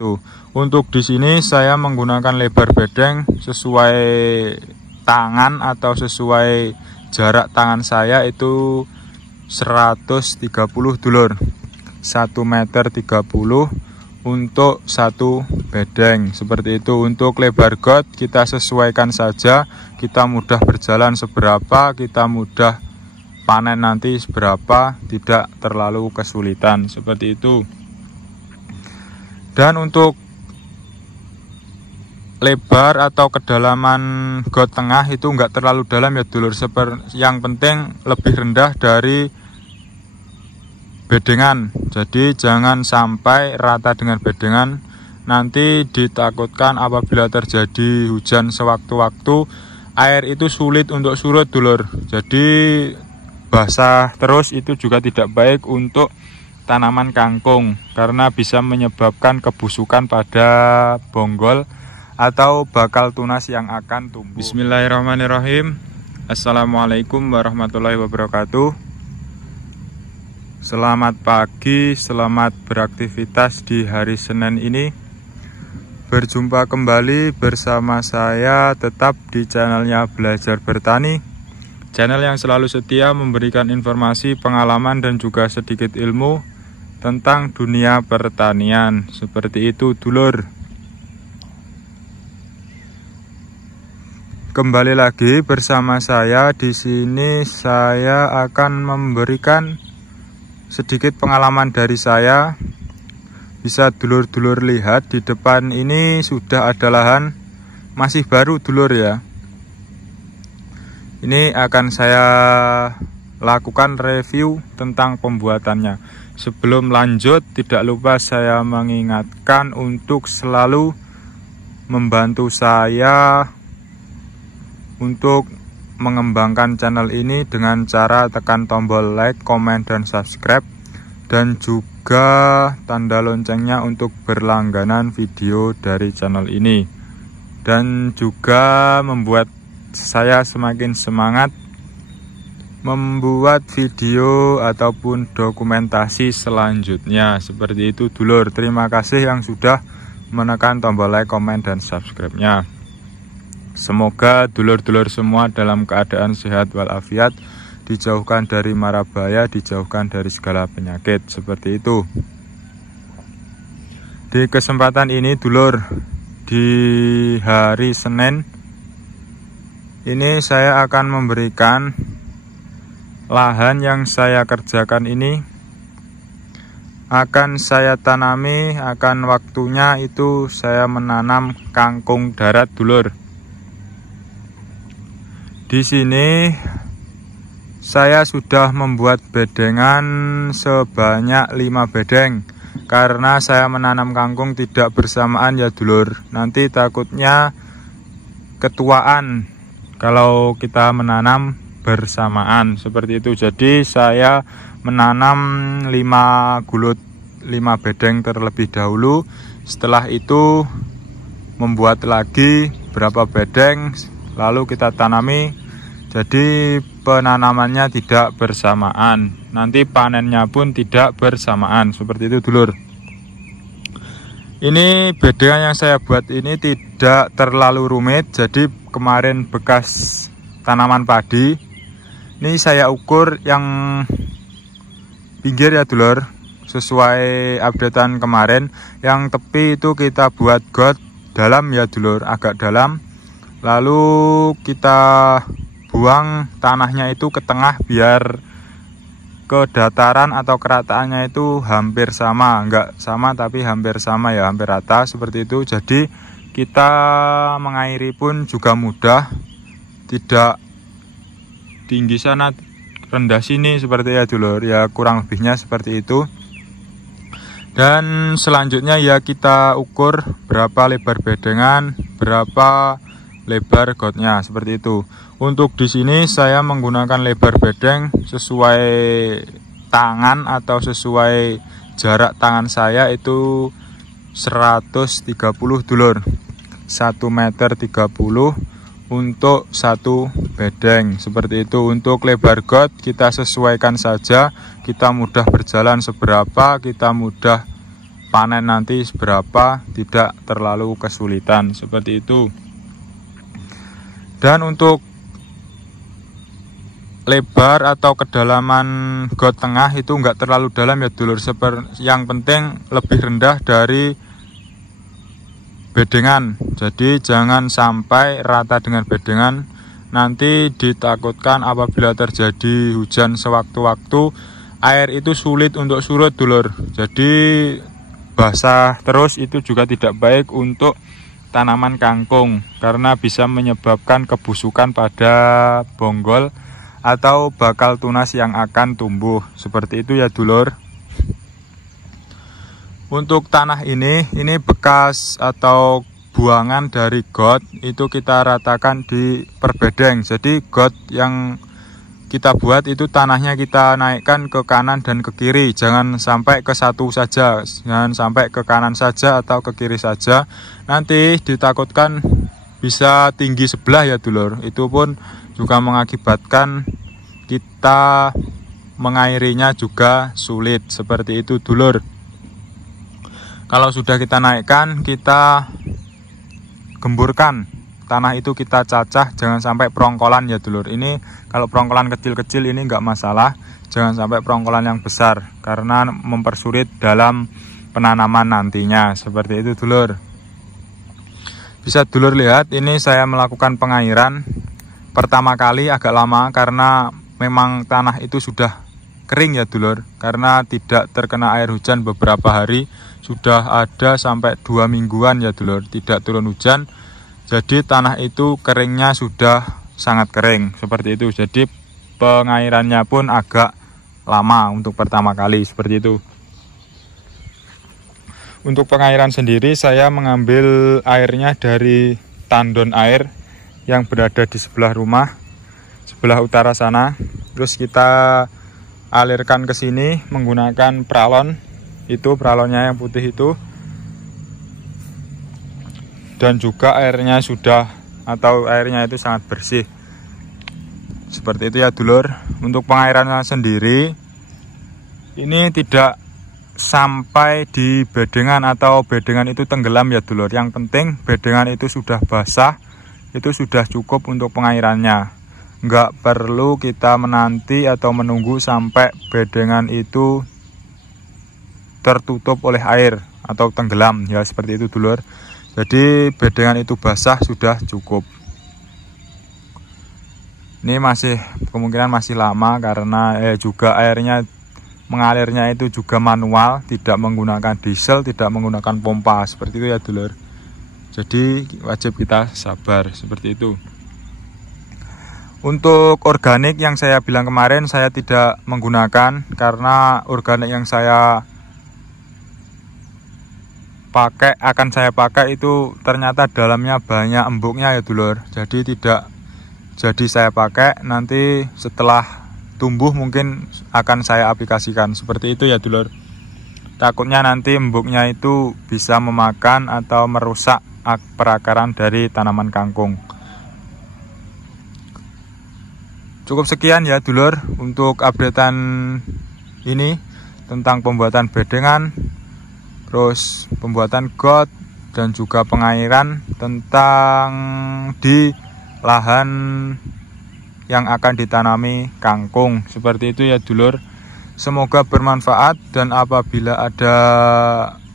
Tuh, untuk di sini saya menggunakan lebar bedeng sesuai tangan atau sesuai jarak tangan saya itu 130 dulur. 1,30 meter untuk satu bedeng. Seperti itu. Untuk lebar got kita sesuaikan saja, kita mudah berjalan seberapa, kita mudah panen nanti seberapa, tidak terlalu kesulitan. Seperti itu. Dan untuk lebar atau kedalaman got tengah itu enggak terlalu dalam ya dulur. Yang penting lebih rendah dari bedengan. Jadi jangan sampai rata dengan bedengan. Nanti ditakutkan apabila terjadi hujan sewaktu-waktu, air itu sulit untuk surut dulur. Jadi basah terus itu juga tidak baik untuk tanaman kangkung, karena bisa menyebabkan kebusukan pada bonggol atau bakal tunas yang akan tumbuh. Bismillahirrahmanirrahim. Assalamualaikum warahmatullahi wabarakatuh. Selamat pagi, selamat beraktivitas di hari Senin ini. Berjumpa kembali bersama saya tetap di channelnya Belajar Bertani, channel yang selalu setia memberikan informasi, pengalaman dan juga sedikit ilmu tentang dunia pertanian. Seperti itu dulur. Kembali lagi bersama saya di sini. Saya akan memberikan sedikit pengalaman dari saya. Bisa dulur-dulur lihat di depan ini sudah ada lahan, masih baru dulur ya. Ini akan saya lakukan review tentang pembuatannya. Sebelum lanjut, tidak lupa saya mengingatkan untuk selalu membantu saya untuk mengembangkan channel ini dengan cara tekan tombol like, komen, dan subscribe, dan juga tanda loncengnya untuk berlangganan video dari channel ini, dan juga membuat saya semakin semangat membuat video ataupun dokumentasi selanjutnya. Seperti itu dulur. Terima kasih yang sudah menekan tombol like, komen, dan subscribe-nya. Semoga dulur-dulur semua dalam keadaan sehat walafiat, dijauhkan dari mara bahaya, dijauhkan dari segala penyakit. Seperti itu. Di kesempatan ini dulur, di hari Senin ini saya akan memberikan lahan yang saya kerjakan ini akan saya tanami, akan waktunya itu saya menanam kangkung darat dulur. Di sini saya sudah membuat bedengan sebanyak 5 bedeng, karena saya menanam kangkung tidak bersamaan ya dulur. Nanti takutnya ketuaan kalau kita menanam bersamaan. Seperti itu. Jadi saya menanam 5 bedeng terlebih dahulu. Setelah itu membuat lagi berapa bedeng, lalu kita tanami. Jadi penanamannya tidak bersamaan, nanti panennya pun tidak bersamaan. Seperti itu dulur. Ini bedengan yang saya buat ini tidak terlalu rumit. Jadi kemarin bekas tanaman padi, ini saya ukur yang pinggir ya dulur, sesuai updatean kemarin. Yang tepi itu kita buat got dalam ya dulur, agak dalam. Lalu kita buang tanahnya itu ke tengah biar kedataran atau kerataannya itu hampir sama. Enggak sama tapi hampir sama ya, hampir rata. Seperti itu. Jadi kita mengairi pun juga mudah, tidak tinggi sana rendah sini seperti ya dulur ya, kurang lebihnya seperti itu. Dan selanjutnya ya kita ukur berapa lebar bedengan, berapa lebar gotnya, seperti itu. Untuk di sini saya menggunakan lebar bedeng sesuai tangan atau sesuai jarak tangan saya itu 130 dulur. 1,30 meter untuk satu bedeng. Seperti itu. Untuk lebar got kita sesuaikan saja, kita mudah berjalan seberapa, kita mudah panen nanti seberapa, tidak terlalu kesulitan seperti itu. Dan untuk lebar atau kedalaman got tengah itu enggak terlalu dalam ya dulur, yang penting lebih rendah dari bedengan. Jadi jangan sampai rata dengan bedengan, nanti ditakutkan apabila terjadi hujan sewaktu-waktu air itu sulit untuk surut dulur. Jadi basah terus itu juga tidak baik untuk tanaman kangkung, karena bisa menyebabkan kebusukan pada bonggol atau bakal tunas yang akan tumbuh seperti itu ya dulur. Untuk tanah ini bekas atau buangan dari got itu kita ratakan di perbedeng. Jadi got yang kita buat itu tanahnya kita naikkan ke kanan dan ke kiri, jangan sampai ke satu saja, jangan sampai ke kanan saja atau ke kiri saja, nanti ditakutkan bisa tinggi sebelah ya dulur. Itu pun juga mengakibatkan kita mengairinya juga sulit seperti itu dulur. Kalau sudah kita naikkan, kita gemburkan tanah itu, kita cacah, jangan sampai perongkolan ya dulur. Ini kalau perongkolan kecil-kecil ini enggak masalah, jangan sampai perongkolan yang besar karena mempersulit dalam penanaman nantinya seperti itu dulur. Bisa dulur lihat, ini saya melakukan pengairan pertama kali agak lama karena memang tanah itu sudah kering ya dulur, karena tidak terkena air hujan beberapa hari, sudah ada sampai 2 mingguan ya dulur tidak turun hujan. Jadi tanah itu keringnya sudah sangat kering seperti itu. Jadi pengairannya pun agak lama untuk pertama kali seperti itu. Untuk pengairan sendiri saya mengambil airnya dari tandon air yang berada di sebelah rumah, sebelah utara sana. Terus kita alirkan ke sini menggunakan pralon. Itu pralonnya yang putih itu. Dan juga airnya airnya itu sangat bersih. Seperti itu ya dulur. Untuk pengairannya sendiri ini tidak sampai di bedengan atau bedengan itu tenggelam ya dulur. Yang penting bedengan itu sudah basah, itu sudah cukup untuk pengairannya. Enggak perlu kita menanti atau menunggu sampai bedengan itu tertutup oleh air atau tenggelam ya, seperti itu dulur. Jadi bedengan itu basah sudah cukup. Ini kemungkinan masih lama karena juga airnya mengalirnya itu juga manual, tidak menggunakan diesel, tidak menggunakan pompa, seperti itu ya dulur. Jadi wajib kita sabar seperti itu. Untuk organik yang saya bilang kemarin saya tidak menggunakan, karena organik yang akan saya pakai itu ternyata dalamnya banyak embuknya ya dulur. Jadi tidak jadi saya pakai, nanti setelah tumbuh mungkin akan saya aplikasikan seperti itu ya dulur. Takutnya nanti embuknya itu bisa memakan atau merusak perakaran dari tanaman kangkung. Cukup sekian ya dulur untuk updatean ini tentang pembuatan bedengan, terus pembuatan got, dan juga pengairan tentang di lahan yang akan ditanami kangkung. Seperti itu ya dulur. Semoga bermanfaat, dan apabila ada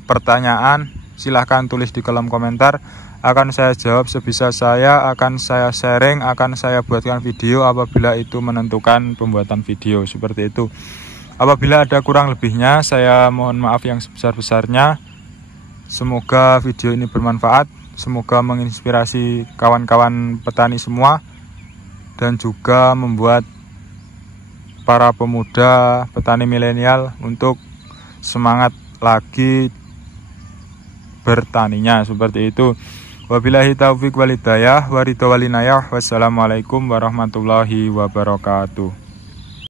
pertanyaan silahkan tulis di kolom komentar. Akan saya jawab sebisa saya, akan saya sharing, akan saya buatkan video apabila itu menentukan pembuatan video. Seperti itu. Apabila ada kurang lebihnya, saya mohon maaf yang sebesar-besarnya. Semoga video ini bermanfaat, semoga menginspirasi kawan-kawan petani semua, dan juga membuat para pemuda petani milenial untuk semangat lagi bertaninya. Seperti itu. Wabillahi taufiq walhidayah, waridho walinayah. Wassalamualaikum warahmatullahi wabarakatuh.